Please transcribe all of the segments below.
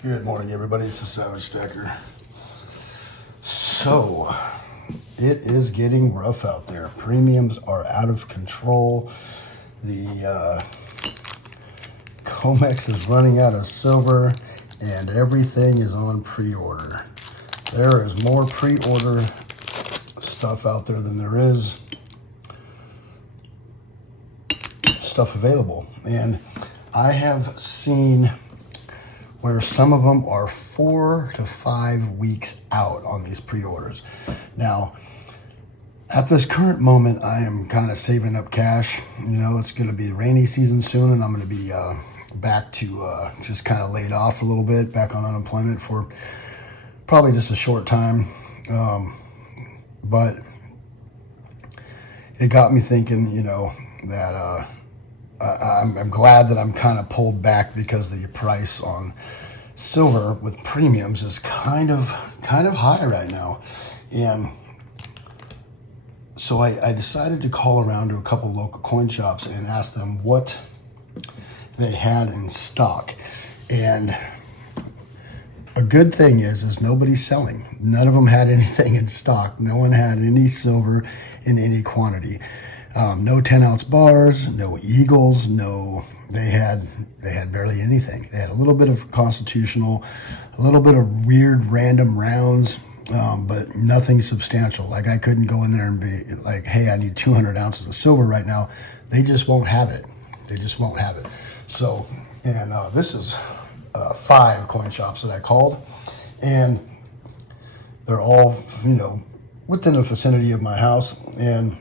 Good morning, everybody. It's the Ssvagestacker. So, it is getting rough out there. Premiums are out of control. The Comex is running out of silver, and everything is on pre-order. There is more pre-order stuff out there than there is stuff available. And I have seen where some of them are 4 to 5 weeks out on these pre-orders. Now, at this current moment, I am kind of saving up cash. You know, it's going to be rainy season soon, and I'm going to be back to just kind of laid off a little bit, back on unemployment for probably just a short time. But it got me thinking, you know, that I'm glad that I'm kind of pulled back because the price on silver with premiums is kind of high right now. And so I decided to call around to a couple local coin shops and ask them what they had in stock. And a good thing is nobody's selling. None of them had anything in stock. No one had any silver in any quantity. No 10-ounce bars, no eagles, they had barely anything. They had a little bit of constitutional, a little bit of weird random rounds, but nothing substantial. Like I couldn't go in there and be like, hey, I need 200 ounces of silver right now. They just won't have it. They just won't have it. So, and this is 5 coin shops that I called, and they're all, you know, within the vicinity of my house, and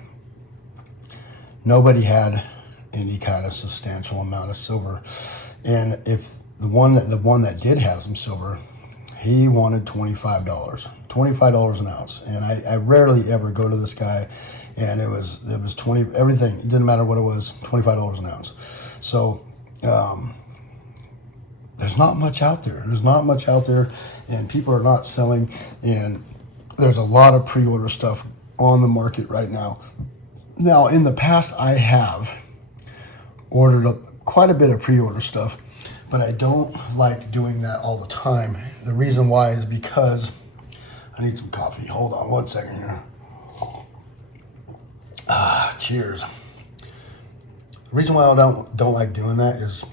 nobody had any kind of substantial amount of silver. And if the one that did have some silver, he wanted $25 an ounce. And I rarely ever go to this guy, and it was 20, everything, it didn't matter what it was, $25 an ounce. So there's not much out there. There's not much out there, and people are not selling, and there's a lot of pre-order stuff on the market right now. Now, in the past, I have ordered quite a bit of pre-order stuff, but I don't like doing that all the time. The reason why is because I need some coffee. Hold on one second here. Cheers. The reason why I don't like doing that is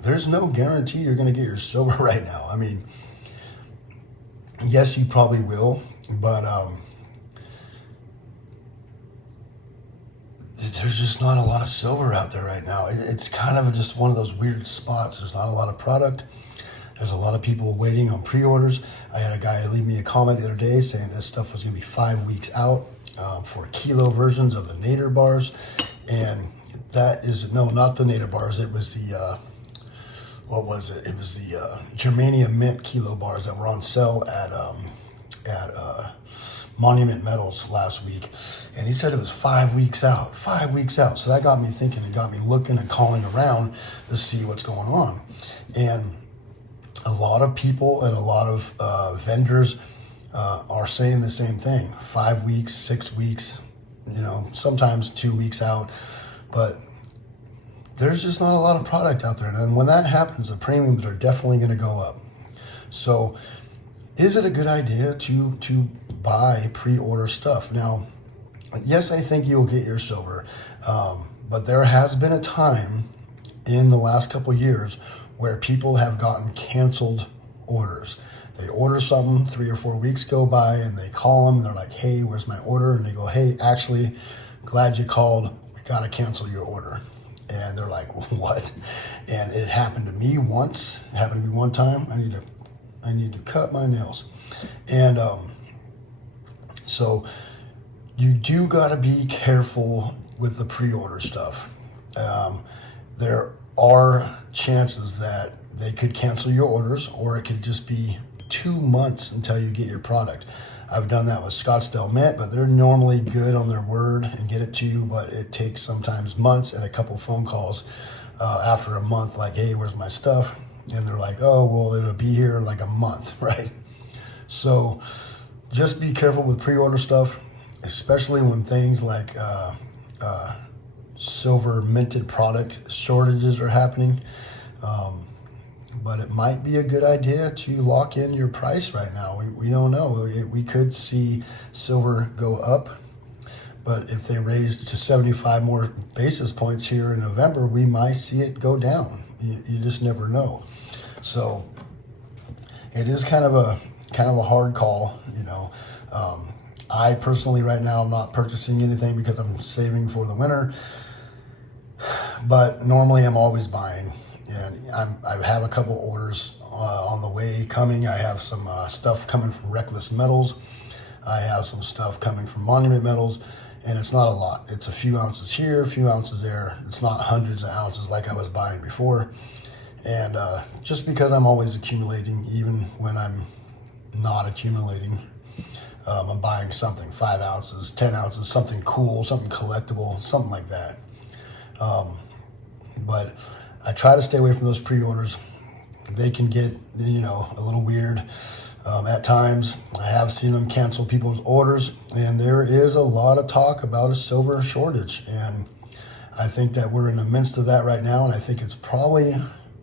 there's no guarantee you're going to get your silver right now. I mean, yes, you probably will, but there's just not a lot of silver out there right now. It's kind of just one of those weird spots. There's not a lot of product. There's a lot of people waiting on pre-orders. I had a guy leave me a comment the other day saying this stuff was going to be 5 weeks out for kilo versions of the Nader bars. And that is, no, not the Nader bars. It was the, what was it? It was the Germanium Mint kilo bars that were on sale at Monument Metals last week, and he said it was 5 weeks out. 5 weeks out. So that got me thinking and got me looking and calling around to see what's going on. And a lot of people and a lot of vendors are saying the same thing: 5 weeks, 6 weeks, you know, sometimes 2 weeks out. But there's just not a lot of product out there, and when that happens, the premiums are definitely going to go up. So, is it a good idea to buy pre-order stuff? Now, yes, I think you'll get your silver, but there has been a time in the last couple of years where people have gotten canceled orders. They order something, 3 or 4 weeks go by, and they call them, and they're like, hey, where's my order? And they go, hey, actually, glad you called, we got to cancel your order. And they're like, what? And it happened to me once. It happened to me one time. I need to cut my nails. And so you do got to be careful with the pre-order stuff. There are chances that they could cancel your orders, or it could just be 2 months until you get your product. I've done that with Scottsdale Mint, but they're normally good on their word and get it to you, but it takes sometimes months and a couple phone calls after a month, like, hey, where's my stuff? And they're like, oh, well, it'll be here in like a month, right? So just be careful with pre-order stuff, especially when things like silver minted product shortages are happening. but it might be a good idea to lock in your price right now. We don't know. We could see silver go up, but if they raised to 75 more basis points here in November, we might see it go down. You just never know. So it is kind of a hard call, you know. I personally right now I'm not purchasing anything because I'm saving for the winter, but normally I'm always buying, and I have a couple orders on the way coming. I have some stuff coming from Reckless Metals. I have some stuff coming from Monument Metals, and it's not a lot. It's a few ounces here, a few ounces there. It's not hundreds of ounces like I was buying before. And just because I'm always accumulating, even when I'm not accumulating, I'm buying something, 5 ounces, 10 ounces, something cool, something collectible, something like that. But I try to stay away from those pre-orders. They can get, you know, a little weird at times. I have seen them cancel people's orders, and there is a lot of talk about a silver shortage. And I think that we're in the midst of that right now, and I think it's probably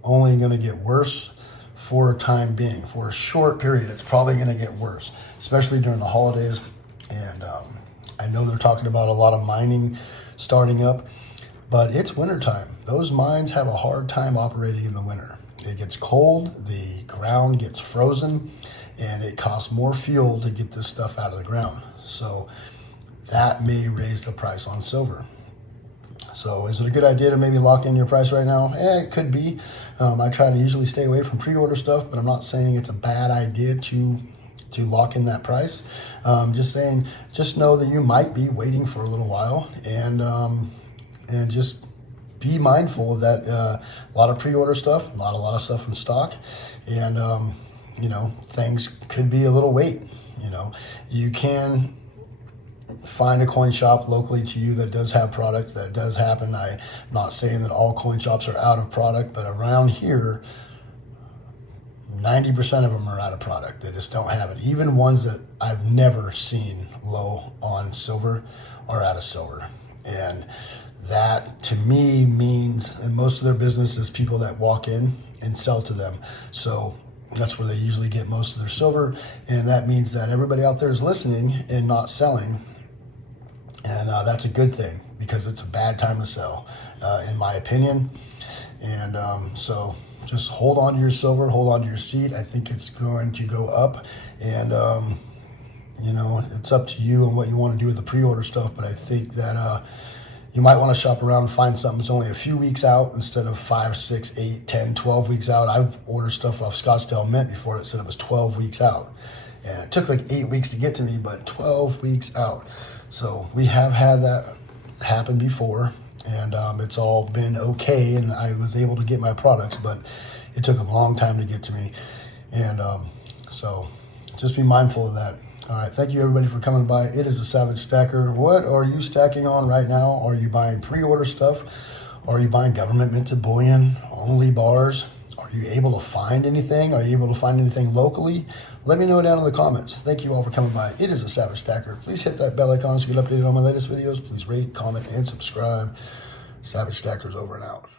only going to get worse for a time being. For a short period, it's probably going to get worse, especially during the holidays. And I know they're talking about a lot of mining starting up, but it's wintertime. Those mines have a hard time operating in the winter. It gets cold, the ground gets frozen, and it costs more fuel to get this stuff out of the ground. So that may raise the price on silver. So is it a good idea to maybe lock in your price right now? It could be. I try to usually stay away from pre-order stuff, but I'm not saying it's a bad idea to lock in that price. Just saying, just know that you might be waiting for a little while, and just be mindful that a lot of pre-order stuff, not a lot of stuff in stock, and you know, things could be a little wait. You know, you can find a coin shop locally to you that does have product. That does happen. I'm not saying that all coin shops are out of product, but around here, 90% of them are out of product. They just don't have it. Even ones that I've never seen low on silver are out of silver. And that to me means, and most of their business is people that walk in and sell to them. So that's where they usually get most of their silver. And that means that everybody out there is listening and not selling. And that's a good thing, because it's a bad time to sell, in my opinion. And so just hold on to your silver, hold on to your seat. I think it's going to go up. And, you know, it's up to you and what you want to do with the pre-order stuff. But I think that you might want to shop around and find something that's only a few weeks out instead of 5, 6, 8, 10, 12 weeks out. I've ordered stuff off Scottsdale Mint before that said it was 12 weeks out. And it took like 8 weeks to get to me, but 12 weeks out. So we have had that happen before, and it's all been okay, and I was able to get my products, but it took a long time to get to me. And so just be mindful of that. All right, thank you everybody for coming by. It is the Ssvagestacker. What are you stacking on right now? Are you buying pre-order stuff? Are you buying government minted bullion, only bars? Are you able to find anything? Are you able to find anything locally? Let me know down in the comments. Thank you all for coming by. It is the Ssvagestacker. Please hit that bell icon so you get updated on my latest videos. Please rate, comment, and subscribe. Ssvagestacker's over and out.